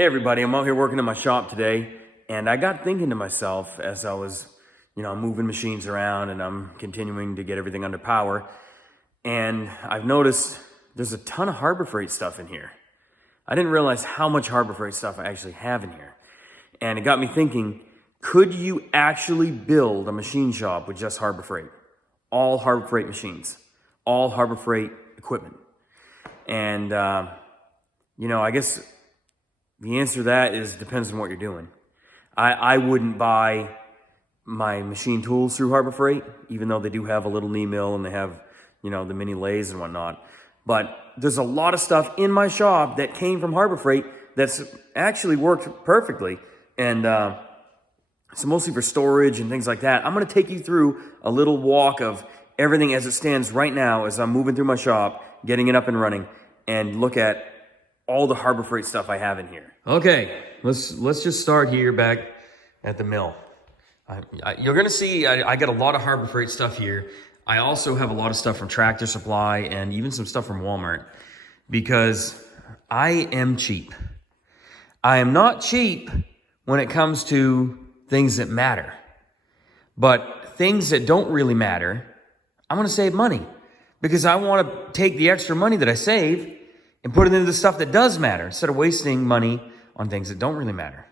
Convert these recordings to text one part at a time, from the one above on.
Hey everybody, I'm out here working in my shop today, and I got thinking to myself as I was, moving machines around and I'm continuing to get everything under power, and I've noticed there's a ton of Harbor Freight stuff in here. I didn't realize how much Harbor Freight stuff I actually have in here. And it got me thinking, could you actually build a machine shop with just Harbor Freight? All Harbor Freight machines, all Harbor Freight equipment. And, I guess the answer to that is depends on what you're doing. I wouldn't buy my machine tools through Harbor Freight, even though they do have a little knee mill and they have, the mini lathes and whatnot. But there's a lot of stuff in my shop that came from Harbor Freight that's actually worked perfectly. And so mostly for storage and things like that. I'm going to take you through a little walk of everything as it stands right now as I'm moving through my shop, getting it up and running, and look at all the Harbor Freight stuff I have in here. Okay, let's just start here back at the mill. You're gonna see I got a lot of Harbor Freight stuff here. I also have a lot of stuff from Tractor Supply and even some stuff from Walmart because I am cheap. I am not cheap when it comes to things that matter, but things that don't really matter, I'm gonna save money because I wanna take the extra money that I save and put it into the stuff that does matter instead of wasting money on things that don't really matter.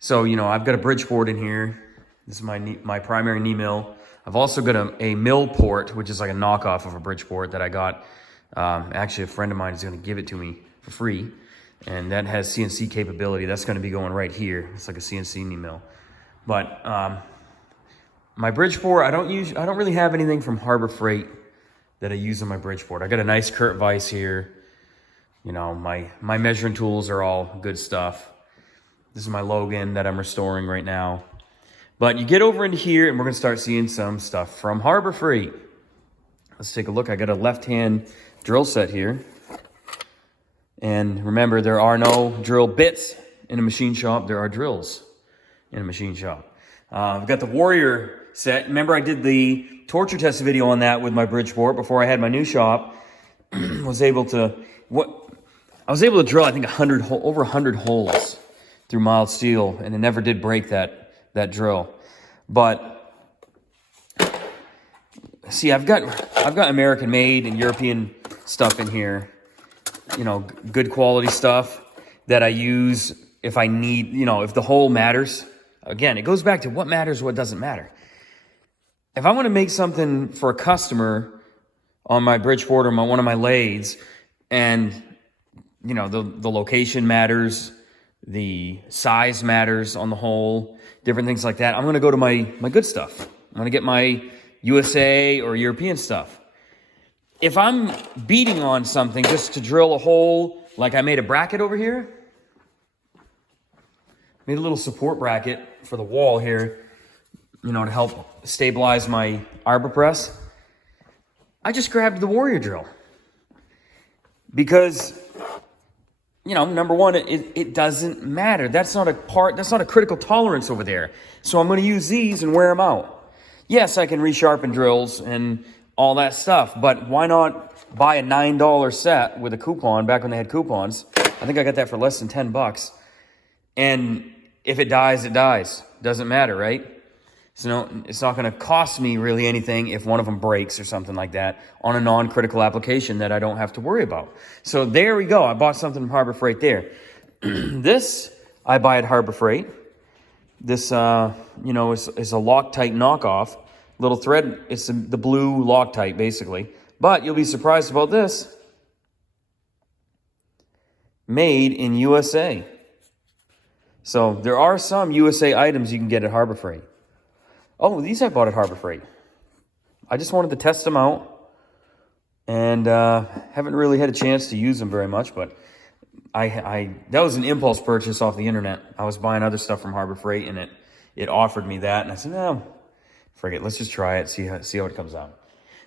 So, I've got a Bridgeport in here. This is my primary knee mill. I've also got a mill port, which is like a knockoff of a Bridgeport that I got. Actually, a friend of mine is going to give it to me for free. And that has CNC capability. That's going to be going right here. It's like a CNC knee mill. But my Bridgeport, I don't really have anything from Harbor Freight that I use on my Bridgeport. I got a nice Kurt vise here. My measuring tools are all good stuff. This is my Logan that I'm restoring right now. But you get over into here and we're gonna start seeing some stuff from Harbor Freight. Let's take a look. I got a left-hand drill set here. And remember, there are no drill bits in a machine shop. There are drills in a machine shop. I've got the Warrior set. Remember I did the torture test video on that with my Bridgeport before I had my new shop. I was able to drill, I think, over 100 holes through mild steel, and it never did break that drill. But see, I've got American made and European stuff in here. Good quality stuff that I use if I need, if the hole matters. Again, it goes back to what matters, what doesn't matter. If I want to make something for a customer on my Bridgeport or one of my lathes, and the location matters, the size matters on the hole, different things like that, I'm going to go to my good stuff. I'm going to get my USA or European stuff. If I'm beating on something just to drill a hole, like I made a bracket over here, made a little support bracket for the wall here, to help stabilize my arbor press, I just grabbed the Warrior drill. Because, number one, it doesn't matter. That's not a critical tolerance over there. So I'm going to use these and wear them out. Yes, I can resharpen drills and all that stuff, but why not buy a $9 set with a coupon back when they had coupons? I think I got that for less than $10. And if it dies, it dies. Doesn't matter, right? So it's not going to cost me really anything if one of them breaks or something like that on a non-critical application that I don't have to worry about. So there we go. I bought something from Harbor Freight there. This I buy at Harbor Freight. This, is a Loctite knockoff. Little thread. It's the blue Loctite, basically. But you'll be surprised about this. Made in USA. So there are some USA items you can get at Harbor Freight. Oh, these I bought at Harbor Freight. I just wanted to test them out. And haven't really had a chance to use them very much, but that was an impulse purchase off the internet. I was buying other stuff from Harbor Freight, and it offered me that, and I said, no, forget it. Let's just try it, see how it comes out.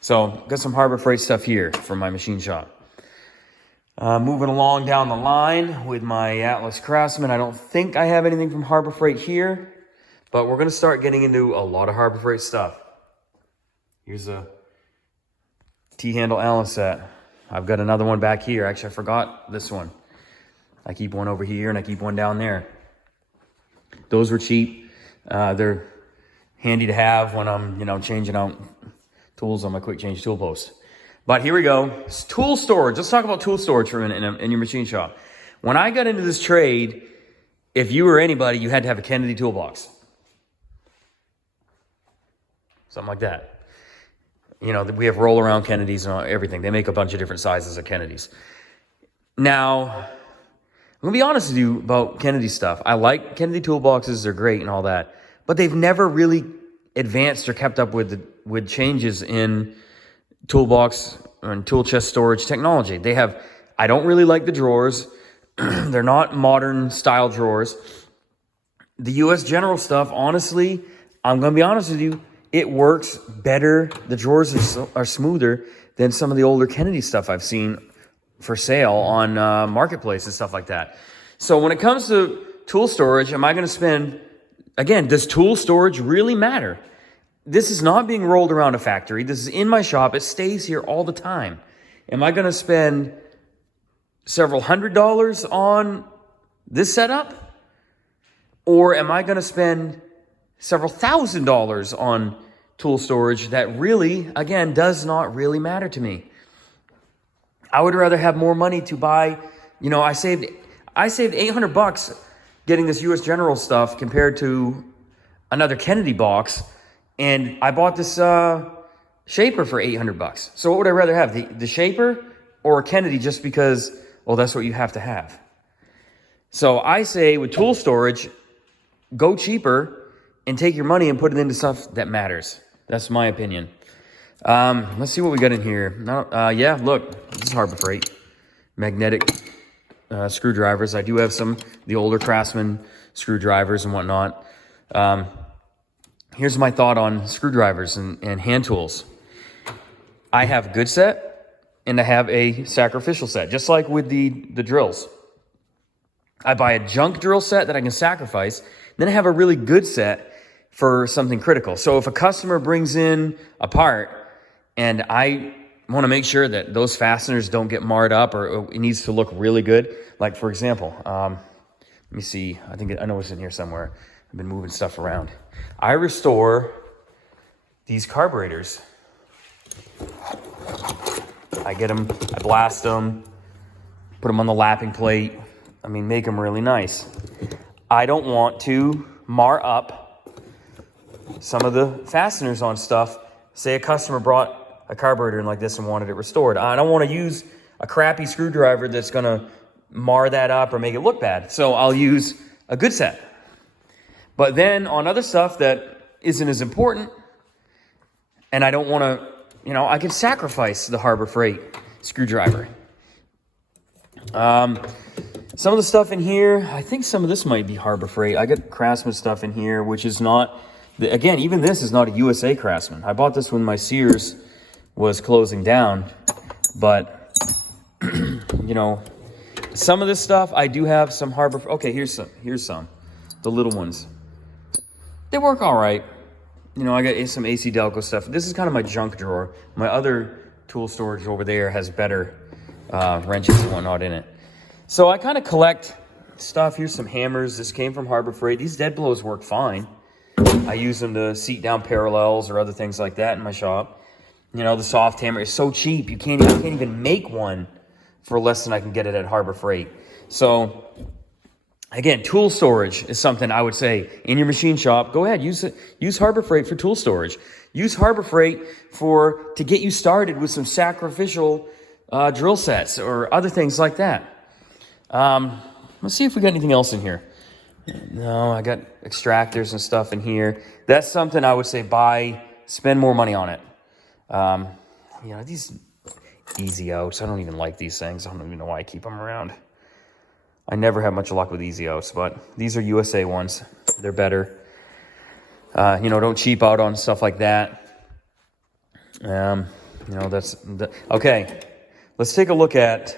So, got some Harbor Freight stuff here from my machine shop. Moving along down the line with my Atlas Craftsman. I don't think I have anything from Harbor Freight here, but we're going to start getting into a lot of Harbor Freight stuff. Here's a T-handle Allen set. I've got another one back here. Actually, I forgot this one. I keep one over here and I keep one down there. Those were cheap. They're handy to have when I'm, changing out tools on my quick change tool post. But here we go. It's tool storage. Let's talk about tool storage for a minute in your machine shop. When I got into this trade, if you were anybody, you had to have a Kennedy toolbox. Something like that. We have roll around Kennedys and everything. They make a bunch of different sizes of Kennedys. Now, I'm going to be honest with you about Kennedy stuff. I like Kennedy toolboxes. They're great and all that. But they've never really advanced or kept up with changes in toolbox and tool chest storage technology. I don't really like the drawers. They're not modern style drawers. The US General stuff, honestly, I'm going to be honest with you, it works better. The drawers are smoother than some of the older Kennedy stuff I've seen for sale on Marketplace and stuff like that. So when it comes to tool storage, am I going to spend, again, does tool storage really matter? This is not being rolled around a factory. This is in my shop. It stays here all the time. Am I going to spend several $100s on this setup? Or am I going to spend several $1,000s on tool storage that really, again, does not really matter to me? I would rather have more money to buy, I saved $800 getting this US General stuff compared to another Kennedy box. And I bought this shaper for $800. So what would I rather have, the shaper or a Kennedy, just because, well, that's what you have to have? So I say with tool storage, go cheaper and take your money and put it into stuff that matters. That's my opinion. Let's see what we got in here. Yeah, look, this is Harbor Freight. Magnetic screwdrivers. I do have the older Craftsman screwdrivers and whatnot. Here's my thought on screwdrivers and hand tools. I have a good set and I have a sacrificial set, just like with the drills. I buy a junk drill set that I can sacrifice, then I have a really good set for something critical. So if a customer brings in a part and I want to make sure that those fasteners don't get marred up or it needs to look really good, like for example, let me see, I know it's in here somewhere. I've been moving stuff around. I restore these carburetors. I get them, I blast them, put them on the lapping plate. Make them really nice. I don't want to mar up some of the fasteners on stuff. Say a customer brought a carburetor in like this and wanted it restored. I don't want to use a crappy screwdriver that's going to mar that up or make it look bad. So I'll use a good set. But then on other stuff that isn't as important, and I don't want to, I can sacrifice the Harbor Freight screwdriver. Some of the stuff in here, I think some of this might be Harbor Freight. I got Craftsman stuff in here, which is not, again, even this is not a USA Craftsman. I bought this when my Sears was closing down. But, some of this stuff, I do have some Harbor Freight. Okay, here's some. The little ones. They work all right. I got some AC Delco stuff. This is kind of my junk drawer. My other tool storage over there has better wrenches and whatnot in it. So I kind of collect stuff. Here's some hammers. This came from Harbor Freight. These dead blows work fine. I use them to seat down parallels or other things like that in my shop. The soft hammer is so cheap. You can't even make one for less than I can get it at Harbor Freight. So again, tool storage is something I would say in your machine shop. Go ahead, use Harbor Freight for tool storage. Use Harbor Freight to get you started with some sacrificial drill sets or other things like that. Let's see if we got anything else in here. No, I got extractors and stuff in here. That's something I would say spend more money on it. These easy outs, I don't even like these things. I don't even know why I keep them around. I never have much luck with easy outs, but these are USA ones. They're better. Don't cheap out on stuff like that. Okay. Let's take a look at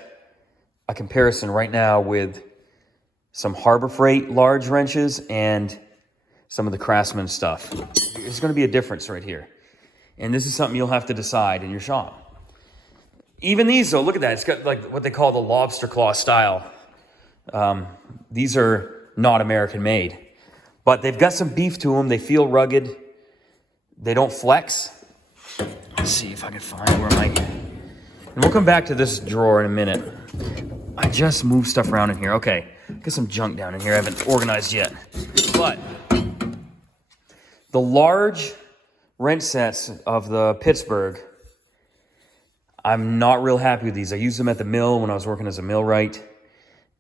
a comparison right now with some Harbor Freight large wrenches and some of the Craftsman stuff. There's going to be a difference right here. And this is something you'll have to decide in your shop. Even these, though, look at that. It's got like what they call the lobster claw style These are not American made, but they've got some beef to them. They feel rugged. They don't flex. Let's see if I can find where my... And we'll come back to this drawer in a minute. I just moved stuff around in here. Okay, got some junk down in here I haven't organized yet. But the large wrench sets of the Pittsburgh, I'm not real happy with these. I used them at the mill when I was working as a millwright.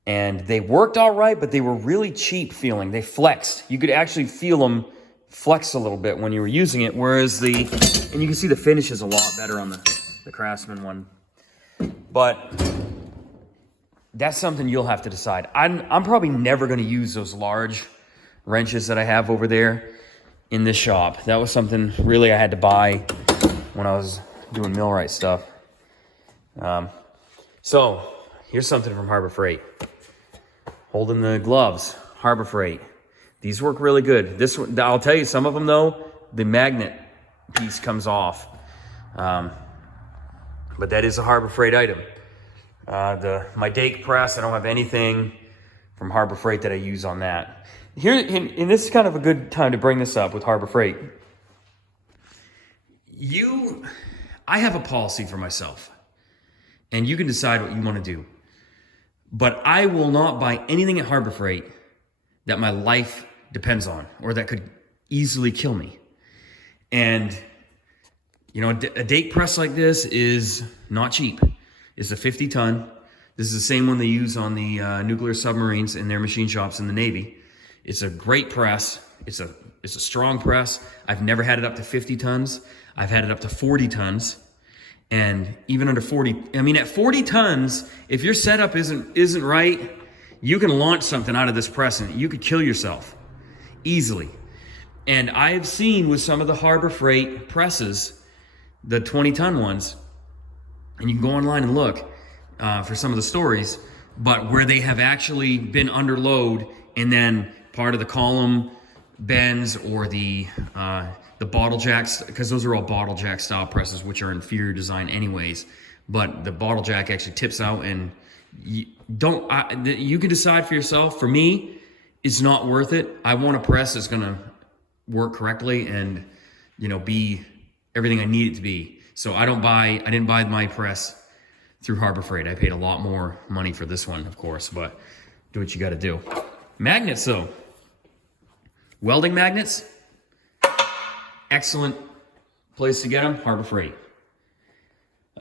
And they worked all right, but they were really cheap feeling. They flexed. You could actually feel them flex a little bit when you were using it. Whereas and you can see the finish is a lot better on the Craftsman one. But that's something you'll have to decide. I'm probably never going to use those large wrenches that I have over there in this shop. That was something really I had to buy when I was doing millwright stuff. So here's something from Harbor Freight. Holding the gloves, Harbor Freight. These work really good. This one, I'll tell you, some of them though, the magnet piece comes off. But that is a Harbor Freight item. My Dake press, I don't have anything from Harbor Freight that I use on that. Here, and this is kind of a good time to bring this up with Harbor Freight. I have a policy for myself, and you can decide what you want to do. But I will not buy anything at Harbor Freight that my life depends on or that could easily kill me. And, you know, a Dake press like this is not cheap. It's a 50-ton. This is the same one they use on the nuclear submarines in their machine shops in the Navy. It's a great press. It's a strong press. I've never had it up to 50 tons. I've had it up to 40 tons. And even under 40, I mean, at 40 tons, if your setup isn't right, you can launch something out of this press and you could kill yourself easily. And I've seen with some of the Harbor Freight presses, the 20-ton ones, and you can go online and look for some of the stories, but where they have actually been under load and then part of the column bends or the bottle jacks, because those are all bottle jack style presses, which are inferior design anyways. But the bottle jack actually tips out, and you can decide for yourself. For me, it's not worth it. I want a press that's going to work correctly and, you know, be everything I need it to be. So I didn't buy my press through Harbor Freight. I paid a lot more money for this one, of course, but do what you got to do. Magnets, though. Welding magnets. Excellent place to get them, Harbor Freight.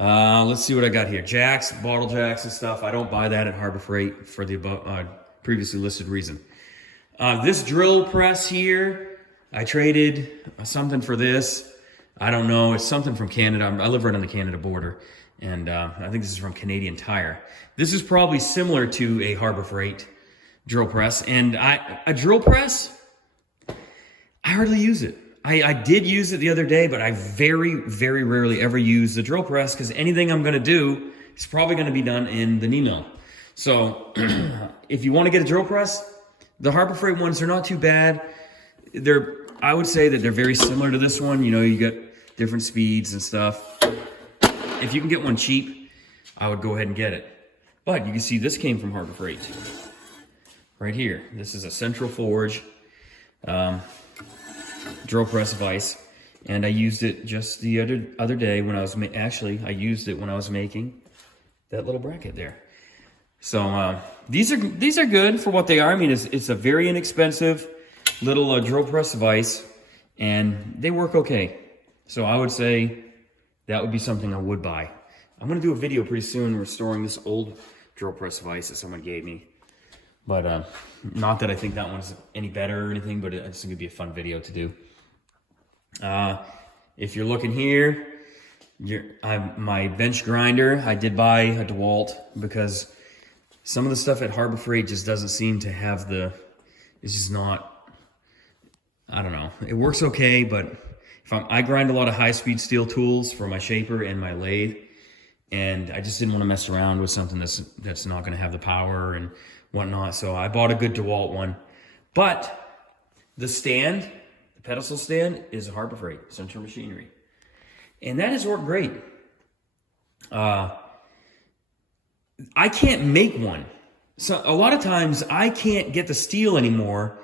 Let's see what I got here. Jacks, bottle jacks and stuff. I don't buy that at Harbor Freight for the above, previously listed reason. This drill press here, I traded something for this. I don't know. It's something from Canada. I live right on the Canada border, and I think this is from Canadian Tire. This is probably similar to a Harbor Freight drill press, and a drill press, I hardly use it. I did use it the other day, but I very, very rarely ever use the drill press because anything I'm going to do is probably going to be done in the knee mill. So if you want to get a drill press, the Harbor Freight ones are not too bad. I would say that they're very similar to this one. You know, you get different speeds and stuff. If you can get one cheap, I would go ahead and get it. But you can see this came from Harbor Freight. Right here. This is a Central Forge drill press vise, and I used it just the other day when I was I used it when I was making that little bracket there. So these are good for what they are. I mean, it's a very inexpensive little drill press vise, and they work okay. So I would say that would be something I would buy. I'm gonna do a video pretty soon restoring this old drill press vise that someone gave me. But not that I think that one's any better or anything, but I just think it'd be a fun video to do. If you're looking here, my bench grinder, I did buy a DeWalt because some of the stuff at Harbor Freight just doesn't seem to have it's just not, I don't know. It works okay, but I grind a lot of high-speed steel tools for my shaper and my lathe, and I just didn't want to mess around with something that's not going to have the power and whatnot. So I bought a good DeWalt one. But the stand, the pedestal stand, is a Harbor Freight Central Machinery. And that has worked great. I can't make one So a lot of times I can't get the steel anymore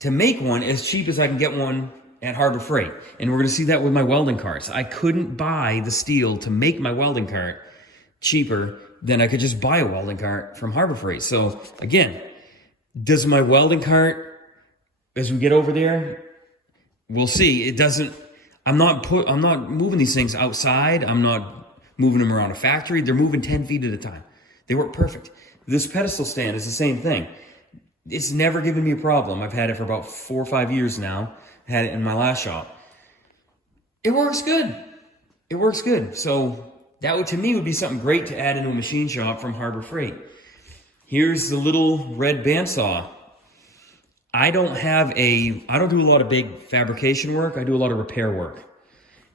to make one as cheap as I can get one at Harbor Freight. And we're going to see that with my welding carts. I couldn't buy the steel to make my welding cart cheaper than I could just buy a welding cart from Harbor Freight. So again, does my welding cart, as we get over there, we'll see. It doesn't, I'm not moving these things outside. I'm not moving them around a factory. They're moving 10 feet at a time. They work perfect. This pedestal stand is the same thing. It's never given me a problem. I've had it for about 4 or 5 years now. I had it in my last shop. It works good. It works good. So that would, to me, would be something great to add into a machine shop from Harbor Freight. Here's the little red bandsaw. I don't do a lot of big fabrication work. I do a lot of repair work.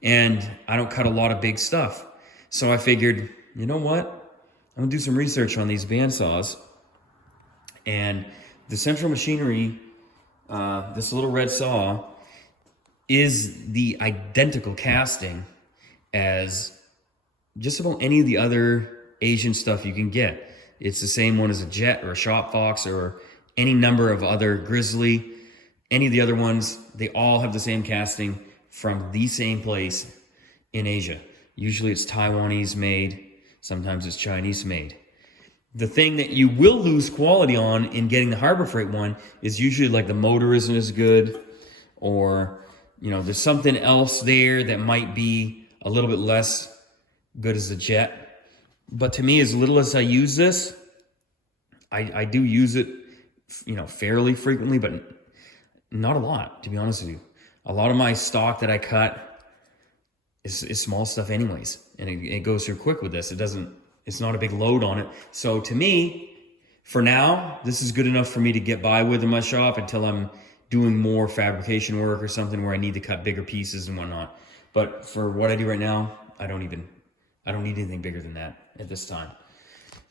And I don't cut a lot of big stuff. So I figured, you know what? I'm gonna do some research on these bandsaws. And the Central Machinery, this little red saw, is the identical casting as just about any of the other Asian stuff you can get. It's the same one as a Jet or a Shop Fox or any number of other Grizzly, any of the other ones. They all have the same casting from the same place in Asia. Usually it's Taiwanese made, sometimes it's Chinese made. The thing that you will lose quality on in getting the Harbor Freight one is usually like the motor isn't as good, or there's something else there that might be a little bit less good as the Jet. But to me, as little as I use this, I do use it, fairly frequently, but not a lot, to be honest with you. A lot of my stock that I cut is small stuff anyways, and it goes through quick with this. It's not a big load on it. So to me, for now, this is good enough for me to get by with in my shop until I'm doing more fabrication work or something where I need to cut bigger pieces and whatnot. But for what I do right now, I don't need anything bigger than that at this time.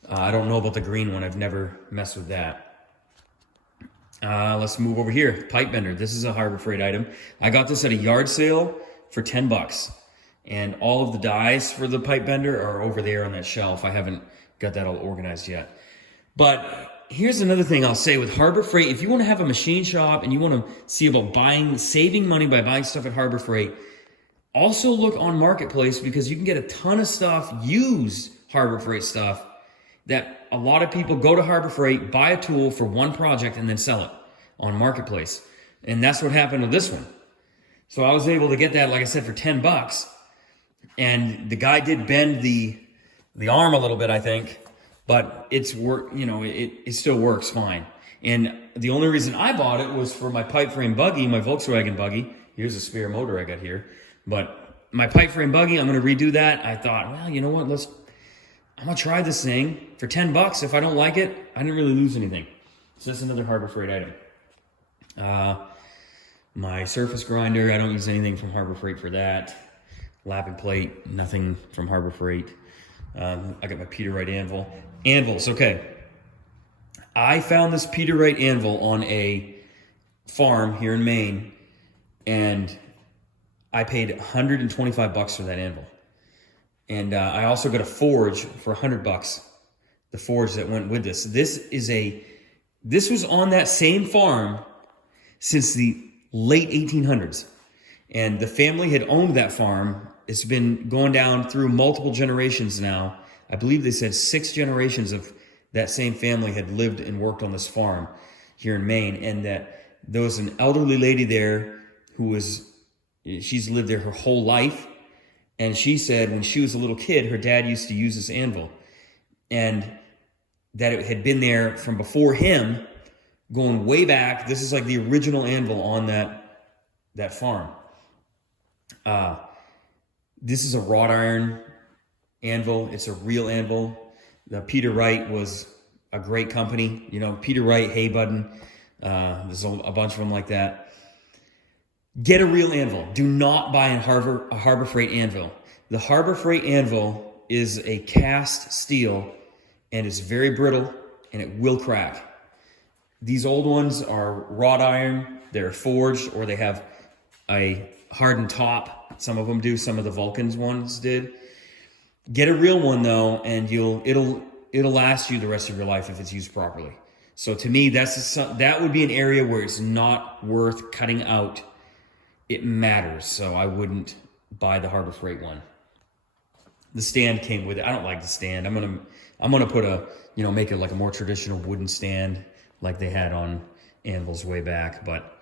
I don't know about the green one. I've never messed with that. Let's move over here. Pipe bender. This is a Harbor Freight item. I got this at a yard sale for $10. And all of the dies for the pipe bender are over there on that shelf. I haven't got that all organized yet. But here's another thing I'll say with Harbor Freight. If you want to have a machine shop and you want to see about saving money by buying stuff at Harbor Freight, also look on Marketplace, because you can get a ton of stuff, used Harbor Freight stuff, that a lot of people go to Harbor Freight, buy a tool for one project, and then sell it on Marketplace. And that's what happened with this one. So I was able to get that, like I said, for $10. And the guy did bend the arm a little bit, I think, but it still works fine. And the only reason I bought it was for my pipe frame buggy, my Volkswagen buggy. Here's a spare motor I got here. But my pipe frame buggy, I'm going to redo that. I thought, well, you know what? I'm going to try this thing for $10. If I don't like it, I didn't really lose anything. So that's another Harbor Freight item. My surface grinder, I don't use anything from Harbor Freight for that. Lapping plate, nothing from Harbor Freight. I got my Peterite anvil. Anvils, okay. I found this Peterite anvil on a farm here in Maine, and I paid $125 for that anvil. And I also got a forge for $100. The forge that went with this. This was on that same farm since the late 1800s. And the family had owned that farm. It's been going down through multiple generations now. I believe they said 6 generations of that same family had lived and worked on this farm here in Maine. And that there was an elderly lady there she's lived there her whole life. And she said when she was a little kid, her dad used to use this anvil. And that it had been there from before him, going way back. This is like the original anvil on that farm. This is a wrought iron anvil. It's a real anvil. The Peterite was a great company. Peterite, Haybudden. There's a bunch of them like that. Get a real anvil. Do not buy a Harbor Freight anvil. The Harbor Freight anvil is a cast steel, and it's very brittle, and it will crack. These old ones are wrought iron. They're forged, or they have a hardened top. Some of them do. Some of the Vulcans ones did. Get a real one though, and it'll last you the rest of your life if it's used properly. So to me, that would be an area where it's not worth cutting out. It matters, so I wouldn't buy the Harbor Freight one. The stand came with it. I don't like the stand. I'm gonna put make it like a more traditional wooden stand like they had on anvils way back, but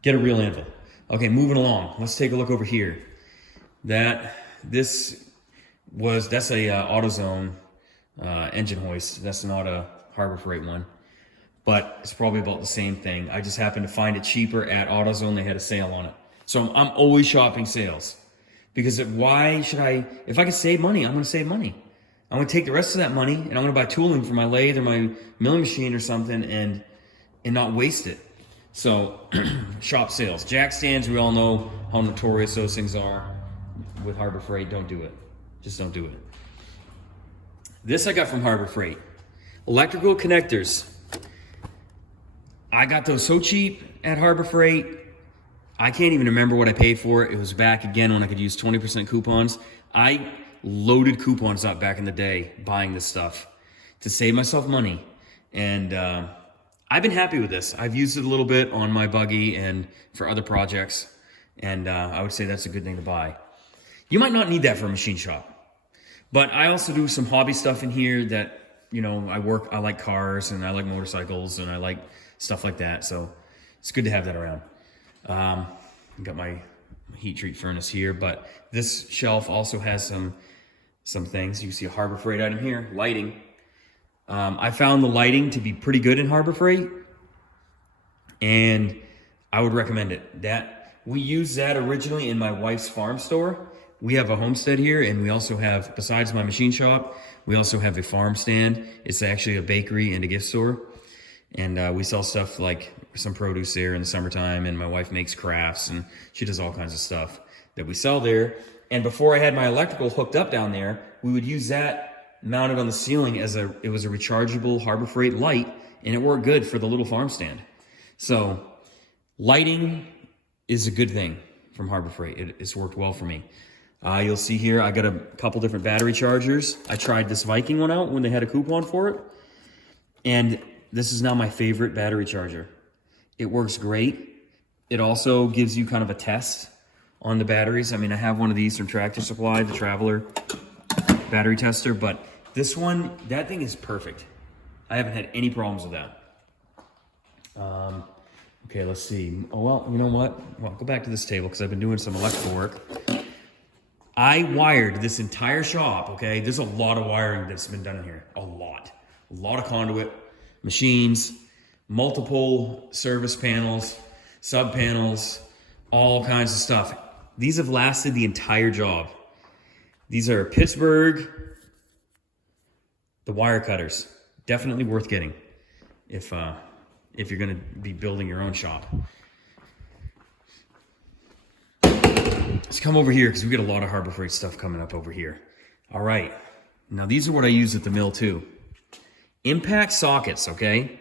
get a real anvil. Okay, moving along. Let's take a look over here. That's a AutoZone engine hoist. That's not a Harbor Freight one, but it's probably about the same thing. I just happened to find it cheaper at AutoZone. They had a sale on it. So I'm always shopping sales, because if I can save money, I'm going to save money. I'm going to take the rest of that money and I'm going to buy tooling for my lathe or my milling machine or something and not waste it. So shop sales. Jack stands, we all know how notorious those things are with Harbor Freight. Don't do it. Just don't do it. This I got from Harbor Freight. Electrical connectors. I got those so cheap at Harbor Freight. I can't even remember what I paid for it. It was back again when I could use 20% coupons. I loaded coupons up back in the day buying this stuff to save myself money. And I've been happy with this. I've used it a little bit on my buggy and for other projects. And I would say that's a good thing to buy. You might not need that for a machine shop. But I also do some hobby stuff in here that, I like cars and I like motorcycles and I like stuff like that. So it's good to have that around. I've got my heat treat furnace here, but this shelf also has some things. You see a Harbor Freight item here, lighting. I found the lighting to be pretty good in Harbor Freight, and I would recommend it. We used that originally in my wife's farm store. We have a homestead here, and we also have, besides my machine shop, we also have a farm stand. It's actually a bakery and a gift store. And we sell stuff like some produce there in the summertime, and my wife makes crafts, and she does all kinds of stuff that we sell there. And before I had my electrical hooked up down there, we would use that mounted on the ceiling it was a rechargeable Harbor Freight light, and it worked good for the little farm stand. So lighting is a good thing from Harbor Freight. It's worked well for me. You'll see here, I got a couple different battery chargers. I tried this Viking one out when they had a coupon for it. And this is now my favorite battery charger. It works great. It also gives you kind of a test on the batteries. I mean, I have one of these from Tractor Supply, the Traveler battery tester, but this one, that thing is perfect. I haven't had any problems with that. Okay, let's see. Oh, well, you know what? Well, go back to this table because I've been doing some electrical work. I wired this entire shop, okay? There's a lot of wiring that's been done in here. A lot of conduit, machines, multiple service panels, sub panels, all kinds of stuff. These have lasted the entire job. These are Pittsburgh, the wire cutters. Definitely worth getting if you're gonna be building your own shop. Let's come over here because we get a lot of Harbor Freight stuff coming up over here. All right, now these are what I use at the mill too. Impact sockets, okay?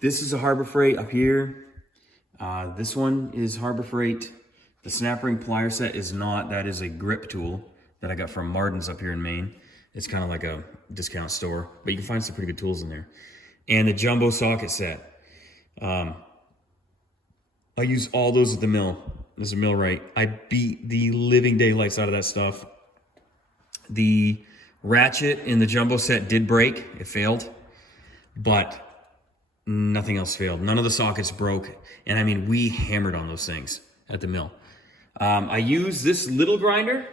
This is a Harbor Freight up here. This one is Harbor Freight. The snap ring plier set is not. That is a grip tool that I got from Martin's up here in Maine. It's kind of like a discount store, but you can find some pretty good tools in there. And the jumbo socket set. I use all those at the mill. There's a millwright. I beat the living daylights out of that stuff. The ratchet in the jumbo set did break. It failed, but nothing else failed. None of the sockets broke. And I mean, we hammered on those things at the mill. I use this little grinder.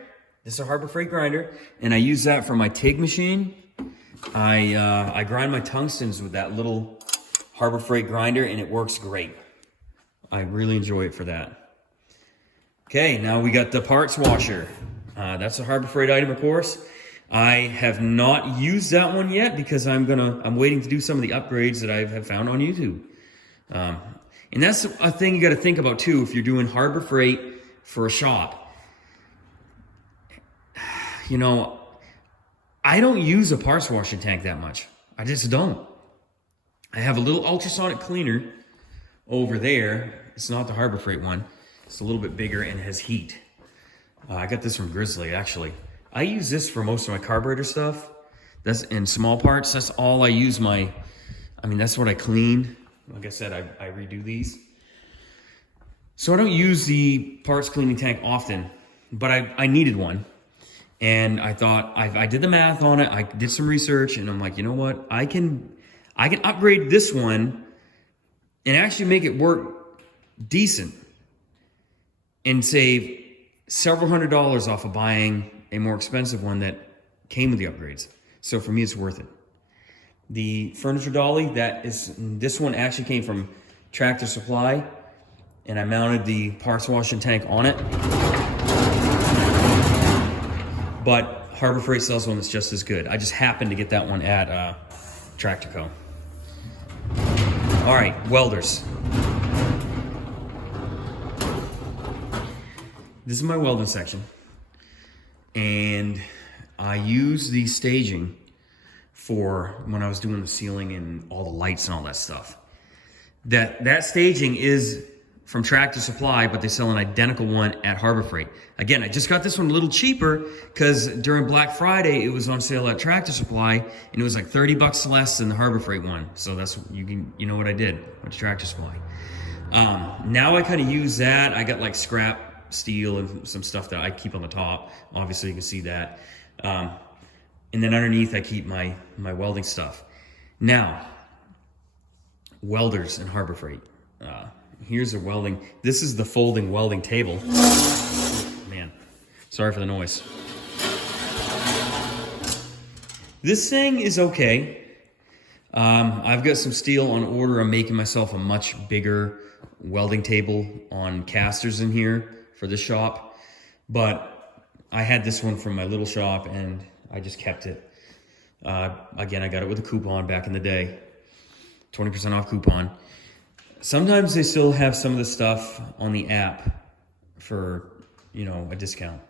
This is a Harbor Freight grinder. And I use that for my TIG machine. I grind my tungstens with that little Harbor Freight grinder, and it works great. I really enjoy it for that. Okay, now we got the parts washer. That's a Harbor Freight item, of course. I have not used that one yet because I'm waiting to do some of the upgrades that I have found on YouTube. And that's a thing you got to think about too if you're doing Harbor Freight for a shop. You know, I don't use a parts washing tank that much. I just don't. I have a little ultrasonic cleaner over there. It's not the Harbor Freight one. It's a little bit bigger and has heat. I got this from Grizzly, actually. I use this for most of my carburetor stuff. That's in small parts. That's all I use that's what I clean. Like I said, I redo these. So I don't use the parts cleaning tank often, but I needed one. And I thought, I did the math on it. I did some research and I'm like, you know what? I can upgrade this one and actually make it work decent and save several $100s off of buying a more expensive one that came with the upgrades. So for me, it's worth it. The furniture dolly, this one actually came from Tractor Supply, and I mounted the parts washing tank on it. But Harbor Freight sells one that's just as good. I just happened to get that one at Tractor Co. All right, welders. This is my welding section. And I use the staging for when I was doing the ceiling and all the lights and all that stuff. That staging is from Tractor Supply, but they sell an identical one at Harbor Freight. Again, I just got this one a little cheaper because during Black Friday, it was on sale at Tractor Supply, and it was like $30 less than the Harbor Freight one. So that's, you know what I did with Tractor Supply. Now I kind of use that. I got like scrap steel and some stuff that I keep on the top. Obviously, you can see that. And then underneath, I keep my welding stuff. Now, welders in Harbor Freight. Here's a welding. This is the folding welding table. Man, sorry for the noise. This thing is okay. I've got some steel on order. I'm making myself a much bigger welding table on casters in here for this shop. But I had this one from my little shop and I just kept it. Again, I got it with a coupon back in the day. 20% off coupon. Sometimes they still have some of the stuff on the app for, a discount.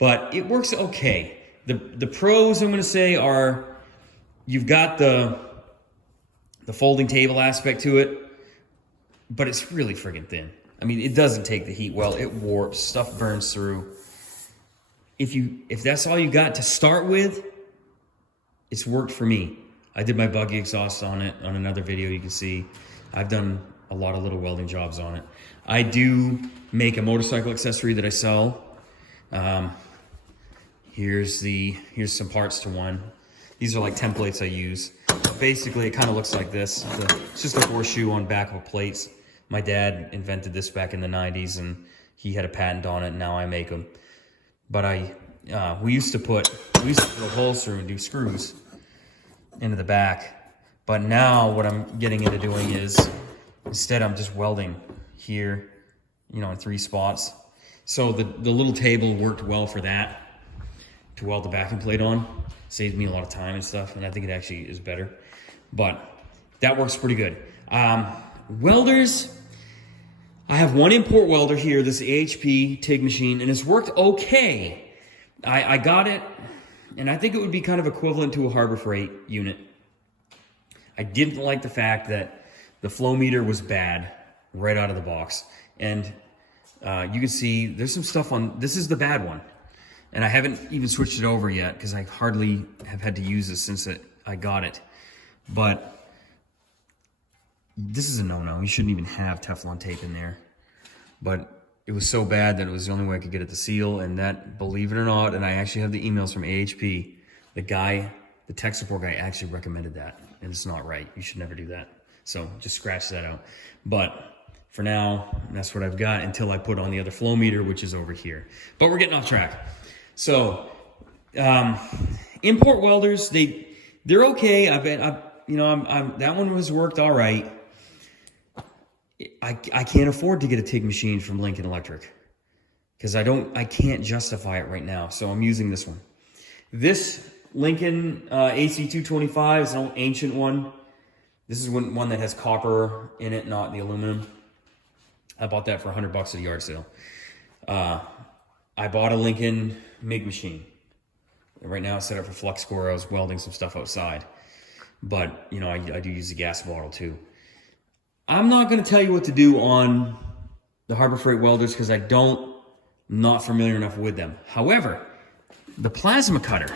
But it works okay. The pros, I'm going to say, are you've got the folding table aspect to it, but it's really friggin' thin. I mean, it doesn't take the heat well. It warps. Stuff burns through. If that's all you got to start with, it's worked for me. I did my buggy exhaust on it on another video you can see. I've done a lot of little welding jobs on it. I do make a motorcycle accessory that I sell. Here's some parts to one. These are like templates I use. Basically, it kind of looks like this. It's just a horseshoe on back of plates. My dad invented this back in the 90s, and he had a patent on it, and now I make them. But we used to put holes through and do screws into the back. But now what I'm getting into doing is, instead I'm just welding here, in 3 spots. So the little table worked well for that, to weld the backing plate on. Saves me a lot of time and stuff, and I think it actually is better. But that works pretty good. Welders, I have one import welder here, this AHP TIG machine, and it's worked okay. I got it, and I think it would be kind of equivalent to a Harbor Freight unit. I didn't like the fact that the flow meter was bad right out of the box. And you can see there's some stuff on, this is the bad one. And I haven't even switched it over yet because I hardly have had to use this since I got it. But this is a no-no. You shouldn't even have Teflon tape in there. But it was so bad that it was the only way I could get it to seal. And that, believe it or not, and I actually have the emails from AHP, the tech support guy actually recommended that. And it's not right. You should never do that. So just scratch that out. But for now, that's what I've got until I put on the other flow meter, which is over here. But we're getting off track. So import welders, they're okay. That one has worked all right. I can't afford to get a TIG machine from Lincoln Electric because I can't justify it right now. So I'm using this one. This Lincoln AC225 is an old ancient one. This is one that has copper in it, not the aluminum. I bought that for $100 at a yard sale. I bought a Lincoln MIG machine. Right now it's set up for flux core. I was welding some stuff outside. But, I do use the gas bottle too. I'm not going to tell you what to do on the Harbor Freight welders because I'm not familiar enough with them. However, the plasma cutter,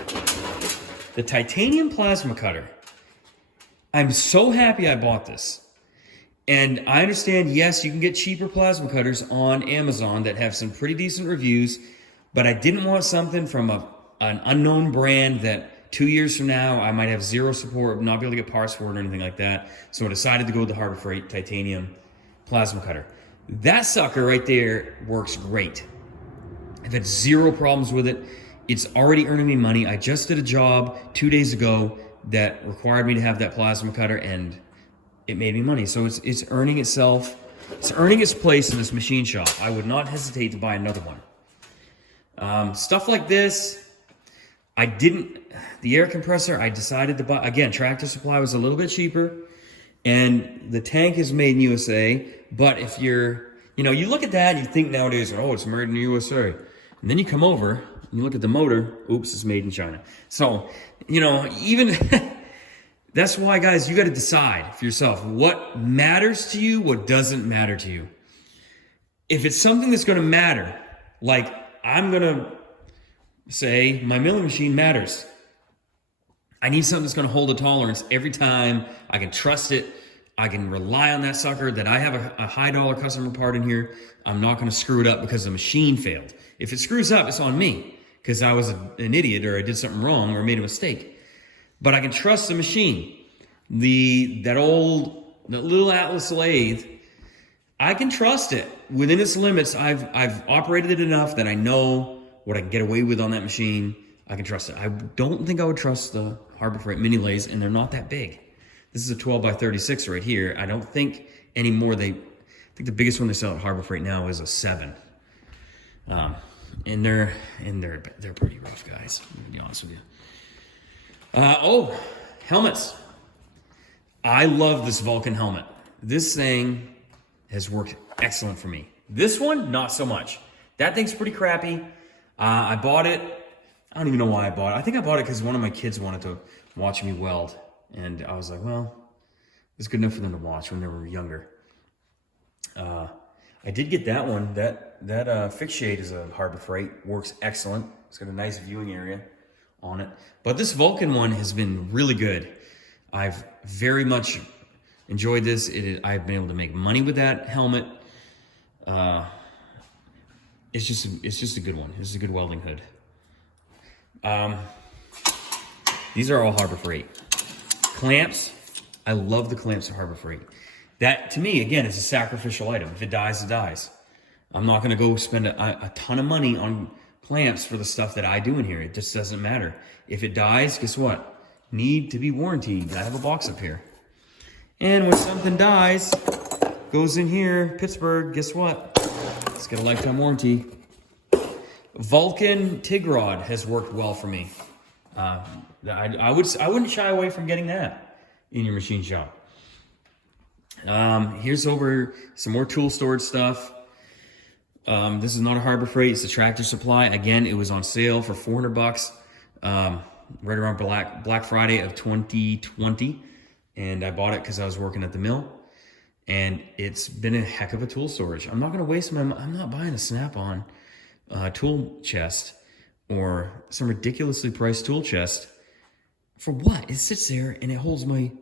the titanium plasma cutter. I'm so happy I bought this. And I understand, yes, you can get cheaper plasma cutters on Amazon that have some pretty decent reviews, but I didn't want something from an unknown brand that 2 years from now I might have zero support, not be able to get parts for it or anything like that. So I decided to go with the Harbor Freight titanium plasma cutter. That sucker right there works great. I've had zero problems with it. It's already earning me money. I just did a job 2 days ago that required me to have that plasma cutter, and it made me money. So it's earning itself. It's earning its place in this machine shop. I would not hesitate to buy another one. Stuff like this, the air compressor, I decided to buy, again, Tractor Supply was a little bit cheaper, and the tank is made in USA, but if you look at that and you think nowadays, oh, it's made in the USA. And then you come over and you look at the motor, oops, it's made in China. So, even that's why, guys, you got to decide for yourself what matters to you, what doesn't matter to you. If it's something that's going to matter, like I'm going to say my milling machine matters. I need something that's going to hold a tolerance every time. I can trust it. I can rely on that sucker, that I have a high dollar customer part in here. I'm not going to screw it up because the machine failed. If it screws up, it's on me because I was an idiot or I did something wrong or made a mistake. But I can trust the machine. That little Atlas lathe, I can trust it within its limits. I've operated it enough that I know what I can get away with on that machine. I can trust it. I don't think I would trust the Harbor Freight mini lathes, and they're not that big. This is a 12 by 36 right here. I don't think anymore. I think the biggest one they sell at Harbor Freight now is a 7. And they're pretty rough, guys. To be honest with you. Helmets. I love this Vulcan helmet. This thing has worked excellent for me. This one, not so much. That thing's pretty crappy. I bought it. I don't even know why I bought it. I think I bought it because one of my kids wanted to watch me weld. And I was like, well, it's good enough for them to watch when they were younger. I did get that one. That fixed shade is a Harbor Freight. Works excellent. It's got a nice viewing area on it. But this Vulcan one has been really good. I've very much enjoyed this. I've been able to make money with that helmet. It's just a good one. It's a good welding hood. These are all Harbor Freight. Clamps. I love the clamps at Harbor Freight. That, to me, again, is a sacrificial item. If it dies, it dies. I'm not going to go spend a ton of money on clamps for the stuff that I do in here. It just doesn't matter. If it dies, guess what? Need to be warranted. I have a box up here. And when something dies, goes in here, Pittsburgh, guess what? It's got a lifetime warranty. Vulcan TIG rod has worked well for me. I wouldn't shy away from getting that in your machine shop. Here's over some more tool storage stuff. This is not a Harbor Freight, it's a Tractor Supply. Again, it was on sale for $400, right around Black Friday of 2020. And I bought it because I was working at the mill. And it's been a heck of a tool storage. I'm not going to waste I'm not buying a Snap-on tool chest or some ridiculously priced tool chest. For what? It sits there and it holds my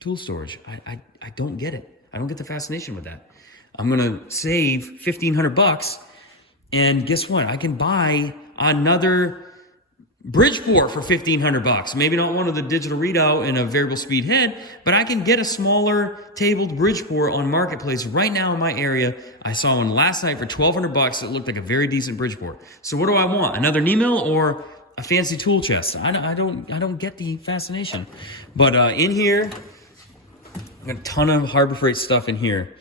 tool storage. I don't get it. I don't get the fascination with that. I'm going to save $1,500, and guess what? I can buy another Bridgeport for $1,500. Maybe not one with a digital readout and a variable speed head, but I can get a smaller tabled Bridgeport on Marketplace right now in my area. I saw one last night for $1,200. It looked like a very decent Bridgeport. So what do I want? Another knee mill or a fancy tool chest? I don't get the fascination. But in here, I got a ton of Harbor Freight stuff in here.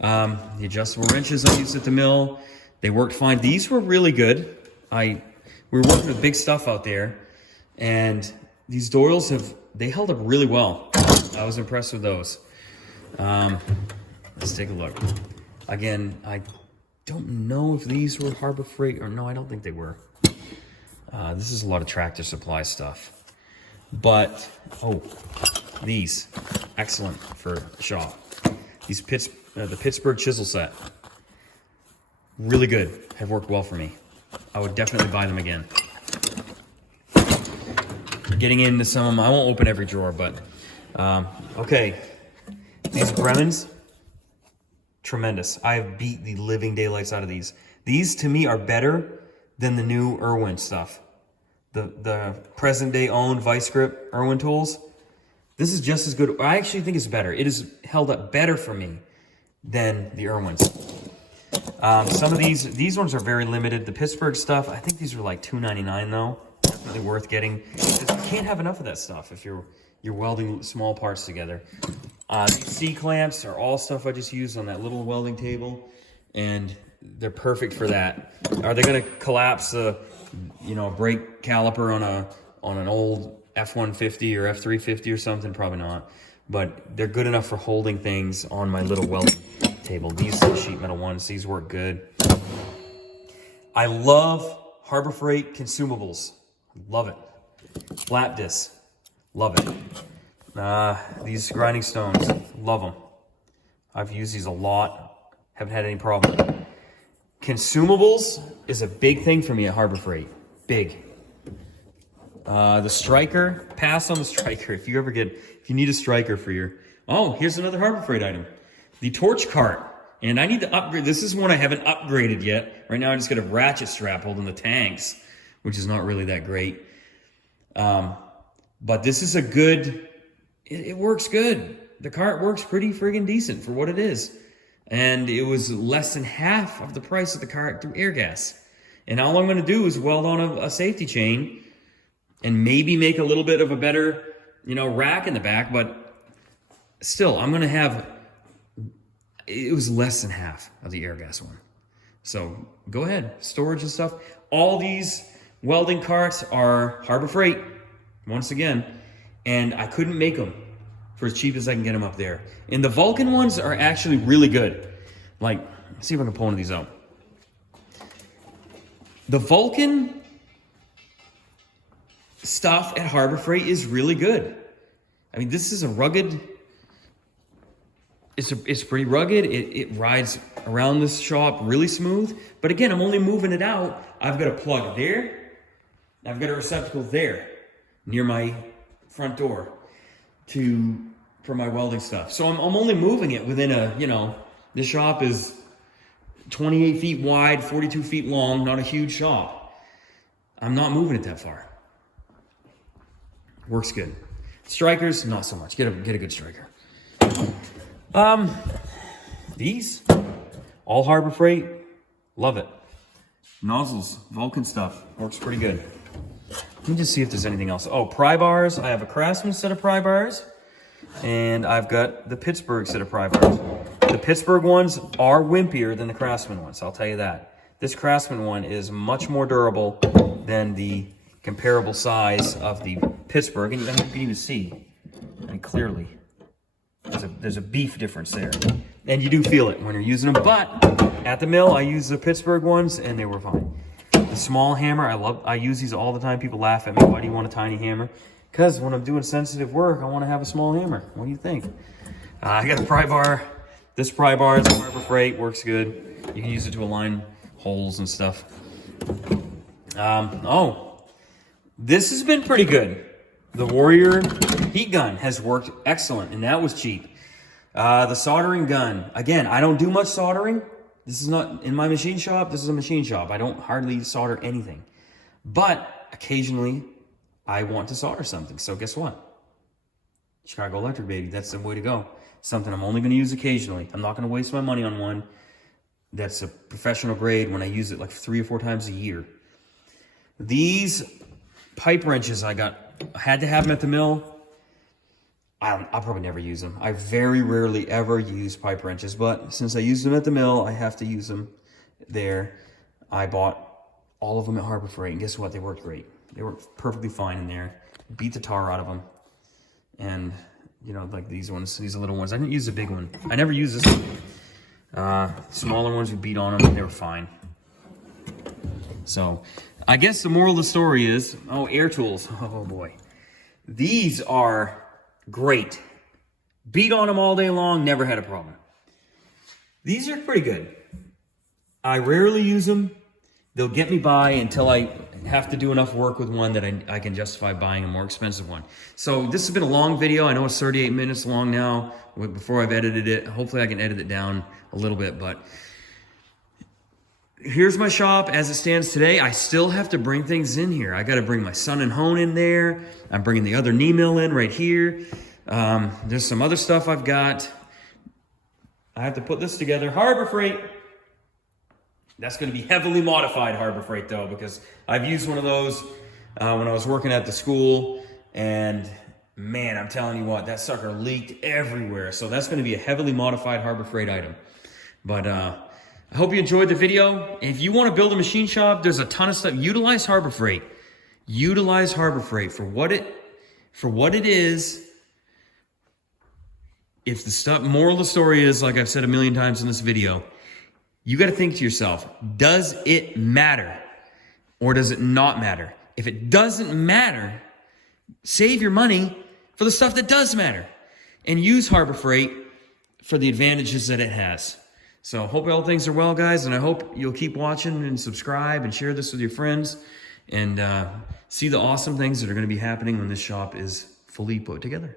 The adjustable wrenches I used at the mill, they worked fine. These were really good. We were working with big stuff out there, and these Doyles they held up really well. I was impressed with those. Let's take a look. Again, I don't know if these were Harbor Freight or no, I don't think they were. This is a lot of Tractor Supply stuff. But, these, excellent for shop. These the Pittsburgh chisel set, really good, have worked well for me. I would definitely buy them again. getting into some of them. I won't open every drawer, but okay. These Bremens, tremendous. I have beat the living daylights out of these. These to me are better than the new Irwin stuff. The present day owned vice grip Irwin tools. This is just as good. I actually think it's better. It has held up better for me than the Irwins. Some of these ones are very limited. The Pittsburgh stuff, I think these are like $2.99 though. Definitely worth getting. You can't have enough of that stuff if you're welding small parts together. These C-clamps are all stuff I just used on that little welding table, and they're perfect for that. Are they gonna collapse the, brake caliper on an old F-150 or F-350 or something? Probably not. But they're good enough for holding things on my little welding table. These sheet metal ones, these work good. I love Harbor Freight consumables. Love it. Flat disc. Love it. These grinding stones. Love them. I've used these a lot. Haven't had any problem. Consumables is a big thing for me at Harbor Freight. Big. The striker, pass on the striker. If you need a striker for your, here's another Harbor Freight item. The torch cart. And I need to upgrade. This is one I haven't upgraded yet. Right now I just got a ratchet strap holding the tanks, which is not really that great. But this is a good, it works good. The cart works pretty friggin' decent for what it is. And it was less than half of the price of the cart through air gas. And all I'm gonna do is weld on a safety chain and maybe make a little bit of a better, rack in the back, but still, I'm gonna have, it was less than half of the air gas one. So go ahead, storage and stuff. All these welding carts are Harbor Freight, once again, and I couldn't make them for as cheap as I can get them up there. And the Vulcan ones are actually really good. Like, let's see if I can pull one of these out. The Vulcan stuff at Harbor Freight is really good. I mean, this is a rugged, it's pretty rugged. It rides around this shop really smooth. But again, I'm only moving it out. I've got a plug there. I've got a receptacle there near my front door for my welding stuff. So I'm only moving it within this shop is 28 feet wide, 42 feet long, not a huge shop. I'm not moving it that far. Works good. Strikers, not so much. Get a good striker. These, all Harbor Freight, love it. Nozzles, Vulcan stuff, works pretty good. Let me just see if there's anything else. Pry bars. I have a Craftsman set of pry bars, and I've got the Pittsburgh set of pry bars. The Pittsburgh ones are wimpier than the Craftsman ones, I'll tell you that. This Craftsman one is much more durable than the comparable size of the Pittsburgh, and you can even see, clearly, there's a beef difference there. And you do feel it when you're using them, but at the mill, I use the Pittsburgh ones, and they were fine. The small hammer, I use these all the time. People laugh at me, why do you want a tiny hammer? Because when I'm doing sensitive work, I want to have a small hammer. What do you think? I got a pry bar. This pry bar is a Harbor Freight, works good. You can use it to align holes and stuff. This has been pretty good. The Warrior heat gun has worked excellent, and that was cheap. The soldering gun, again, I don't do much soldering. This is not in my machine shop. This is a machine shop. I don't hardly solder anything, but occasionally I want to solder something. So guess what? Chicago Electric, baby. That's the way to go. Something I'm only going to use occasionally. I'm not going to waste my money on one that's a professional grade when I use it like 3 or 4 times a year. These pipe wrenches I had to have them at the mill. I'll probably never use them. I very rarely ever use pipe wrenches, but since I use them at the mill, I have to use them there. I bought all of them at Harbor Freight, and guess what? They worked great. They worked perfectly fine in there. Beat the tar out of them. And, like these ones, these little ones. I didn't use the big one. I never used this one. Smaller ones, we beat on them, and they were fine. So, I guess the moral of the story is, air tools. Oh boy. These are great. Beat on them all day long, never had a problem. These are pretty good. I rarely use them. They'll get me by until I have to do enough work with one that I can justify buying a more expensive one. So this has been a long video. I know it's 38 minutes long now before I've edited it. Hopefully I can edit it down a little bit, but here's my shop as it stands today. I still have to bring things in here. I got to bring my sun and hone in there. I'm bringing the other knee mill in right here. There's some other stuff I've got. I have to put this together. Harbor Freight. That's going to be heavily modified Harbor Freight though, because I've used one of those when I was working at the school, and man, I'm telling you what, that sucker leaked everywhere. So that's going to be a heavily modified Harbor Freight item. But I hope you enjoyed the video. If you want to build a machine shop, there's a ton of stuff. Utilize Harbor Freight. Utilize Harbor Freight for what it is. If the stuff, moral of the story is, like I've said a million times in this video, you got to think to yourself, does it matter or does it not matter? If it doesn't matter, save your money for the stuff that does matter and use Harbor Freight for the advantages that it has. So hope all things are well, guys, and I hope you'll keep watching and subscribe and share this with your friends and see the awesome things that are going to be happening when this shop is fully put together.